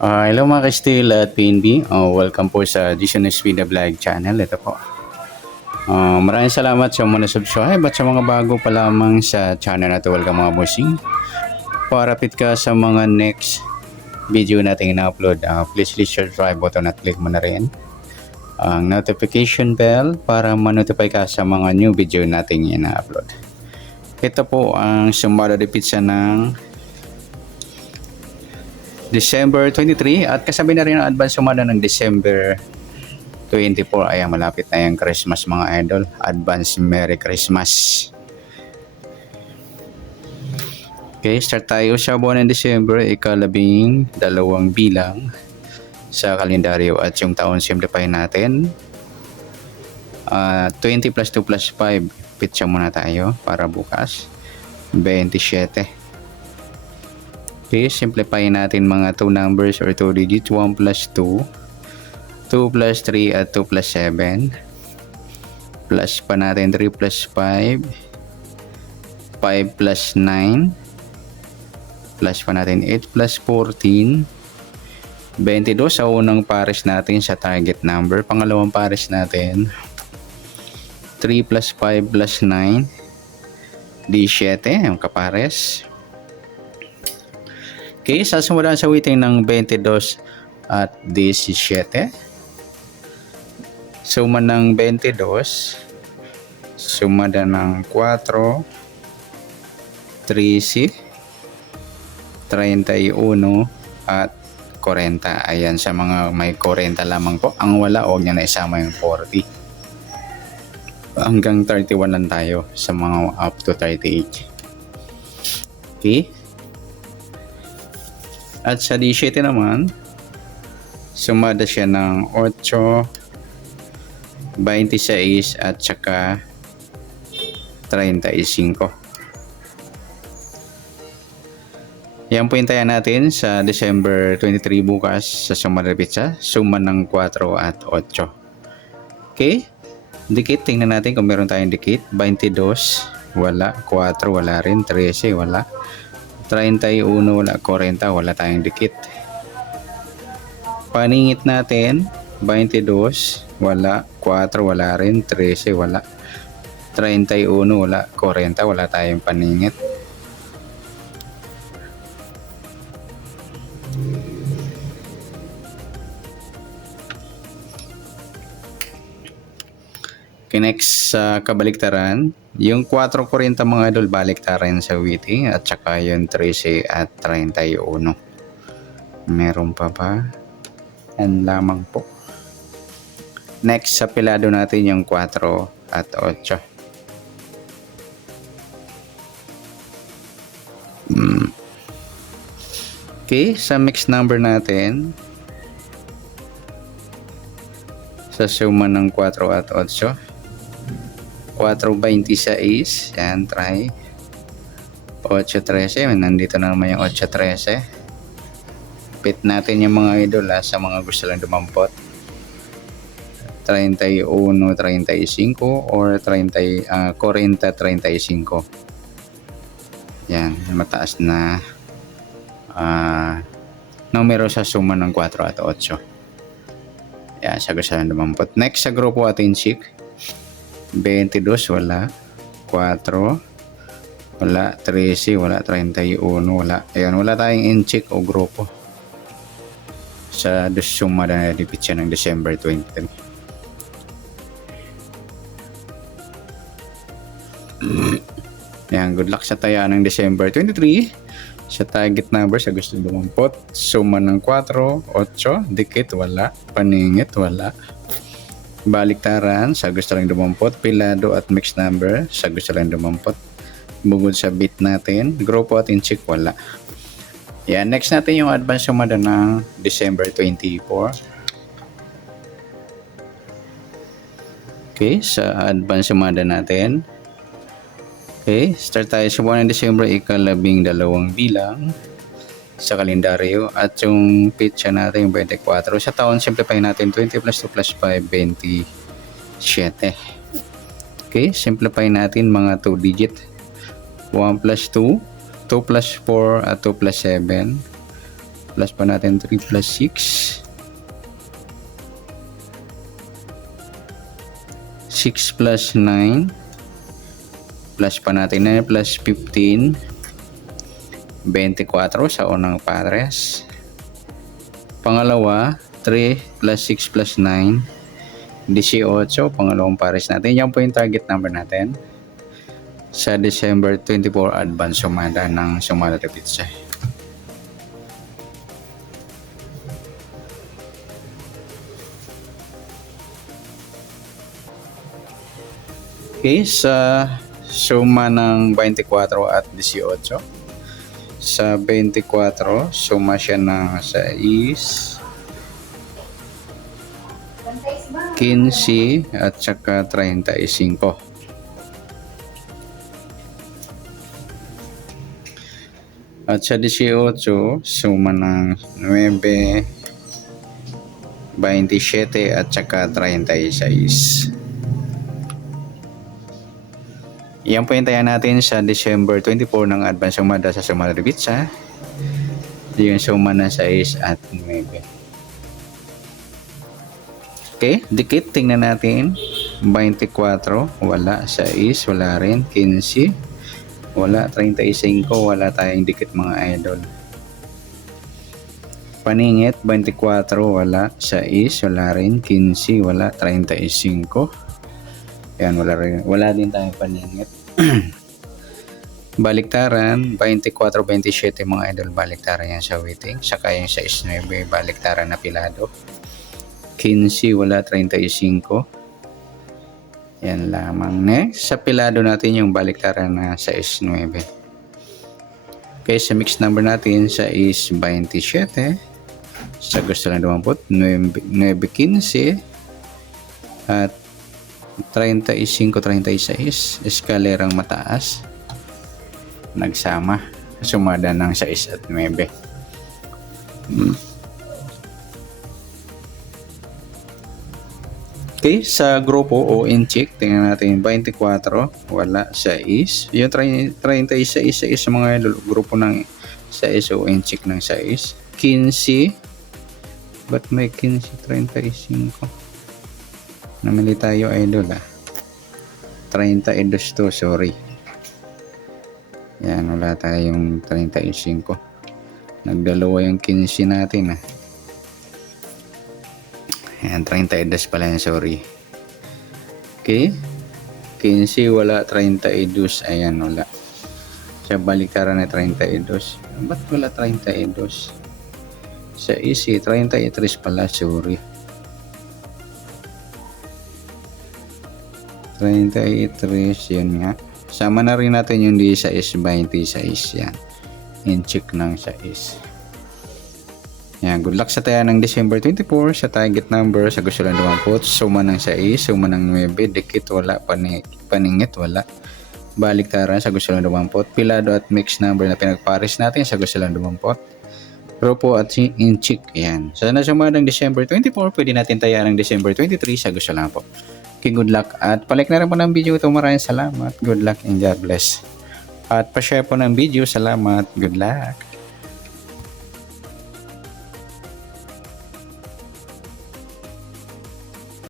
Hello mga ka-Steel at PNB. Welcome po sa Jason Espina Vlog channel. Ito po. Maraming salamat sa mga subscribe at sa mga bago pa lamang sa channel na ito. Welcome mga bossing. Para-pit ka sa mga next video natin ina-upload, please click subscribe button at click mo na rin ang notification bell para ma-notify ka sa mga new video natin ina-upload. Ito po ang sumada de pizza ng December 23 at kasabi na rin ang advance sumada ng December 24. Ayan, malapit na yung Christmas mga idol. Advance Merry Christmas. Okay, start tayo sa buwan ng December, ika-12 bilang sa kalendaryo at yung taon simplify natin. 20 plus 2 plus 5, pitsa muna tayo para bukas. 27. Okay, simplify natin mga 2 numbers or 2 digits. 1 plus 2, 2 plus 3 at 2 plus 7. Plus pa natin 3 plus 5, 5 plus 9. Plus pa natin 8 plus 14. 22 sa unang pares natin sa target number. Pangalawang pares natin 3 plus 5 plus 9. 17 yung kapares. Okay, sasimulan sa witing ng 22 at 17. Suma ng 22, sumada ng 4, 13, 31 at 40. Ayan, sa mga may 40 lamang po. Ang wala, huwag nyo na isama yung 40. Hanggang 31 lang tayo sa mga up to 38. Okay. At sa 17 naman, sumada siya ng 8, 26 at saka 35. Yan po hintayan natin sa December 23 bukas sa Sumada Pizza. Suma ng 4 at 8. Okay? Dikit, tingnan natin kung meron tayong dikit. 22, wala. 4, wala rin. 13, wala. 31, wala. 40, wala tayong dikit. Paningit natin, 22, wala. 4, wala rin. 13, wala. 31, wala. 40, wala tayong paningit. Okay, next sa kabaliktaran, yung 4.40 mga idol baliktaran sa witty at saka yung 13 at 31. Meron pa ba? Yan lamang po. Next sa pilado natin yung 4 at 8. Okay, sa mixed number natin, sa suma ng 4 at 8, 4.26, yan, try. 8.13, nandito na naman yung 8.13. Pit natin yung mga idol sa mga gusto lang dumampot. 31, 35 or 40, 35. Yan, mataas na numero sa suma ng 4 at 8. Yan, sa gusto lang dumampot. Next sa grupo atin chick. 22, wala. 4, wala. 13, wala. 31, wala. Ayan, wala tayong in-check o grupo sa suma na dipitsa ng December 23. Ayan, good luck sa taya ng December 23. Sa target number sa gusto dumampot. Suma ng 4, 8, dikit, wala. Paningit, wala. Baliktaran sa gusto lang dumampot. Pilado at mixed number sa gusto lang dumampot. Bugod sa bit natin, grupo at in-check, wala. Yan, next natin yung advance sumada ng December 24. Okay, sa advance sumada natin. Okay, start tayo sa buwan ng December, ika-12 bilang sa kalendaryo at yung pitcha natin yung 24. Sa taon, simplify natin 20 plus 2 plus 5, 27. Okay, simplify natin mga 2 digit. 1 plus 2, 2 plus 4 at 2 plus 7. plus pa natin 3 plus 6. 6 plus 9. Plus pa natin 9 plus 15. 24 sa unang pares. Pangalawa, 3 plus 6 plus 9. 18, pangalawang pares natin. Yan po yung target number natin sa December 24 advance sumada ng Sumada de Pizza. Okay, sa suma ng 24 at 18. Sa 24, suma siya ng 6, 15 at saka 35. At sa 18, suma ng 9, 27 at saka 36. Yan po yung taya natin sa December 24 ng advance sumada sa Sumada de Pizza. Yung suma ng 6 at 9. Okay, dikit. Tingnan natin. 24, wala. 6, wala rin. 15, wala. 35, wala tayong dikit mga idol. Paningit, 24, wala. 6, wala rin. 15, wala. 35. Yan, wala rin. Wala din tayong paningit. Baliktaran, 24, 27 mga idol. Baliktaran yan sa waiting. Saka yung 6, 9, baliktaran na pilado. 15, wala. 35. Yan lamang. Next, sa pilado natin yung baliktaran na 6, 9. Okay, sa mixed number natin sa is 27. Sa gusto lang 20, 9, 15 at 35, 36. Eskalerang mataas. Nagsama. Sumada ng 6 at 9. Okay, sa grupo o in-check, tingnan natin 24, wala. 6. Yung 36 sa mga grupo ng 6 o in-check ng 6. 15. Ba't may 15, 35? Namili tayo idol 32 to, sorry. Yan, wala tayong 35. Nagdalawa yung 15 natin Yan, 32 pala yan, sorry. Okay. 15, wala. 32, ayan, wala. Sa balikaran na 32. Ba't wala 32? Sa easy, 33 pala, sorry. 33, yun nga. Sama na rin natin yung di sa is 26, yan. In-check ng sa is. Yan, good luck sa taya ng December 24 sa target number sa gusto lang 20. Suma ng 6, suma ng 9, dikit wala, paningit wala. Baliktaran sa gusto lang 20. Pilado at mixed number na pinagpares natin sa gusto lang 20. Grupo at in-check, yan. Sa nasuma ng December 24, pwede natin taya ng December 23 sa gusto lang po. Okay, good luck. At palike na rin po ng video ito. Maraming salamat. Good luck and God bless. At pa-share po ng video. Salamat. Good luck.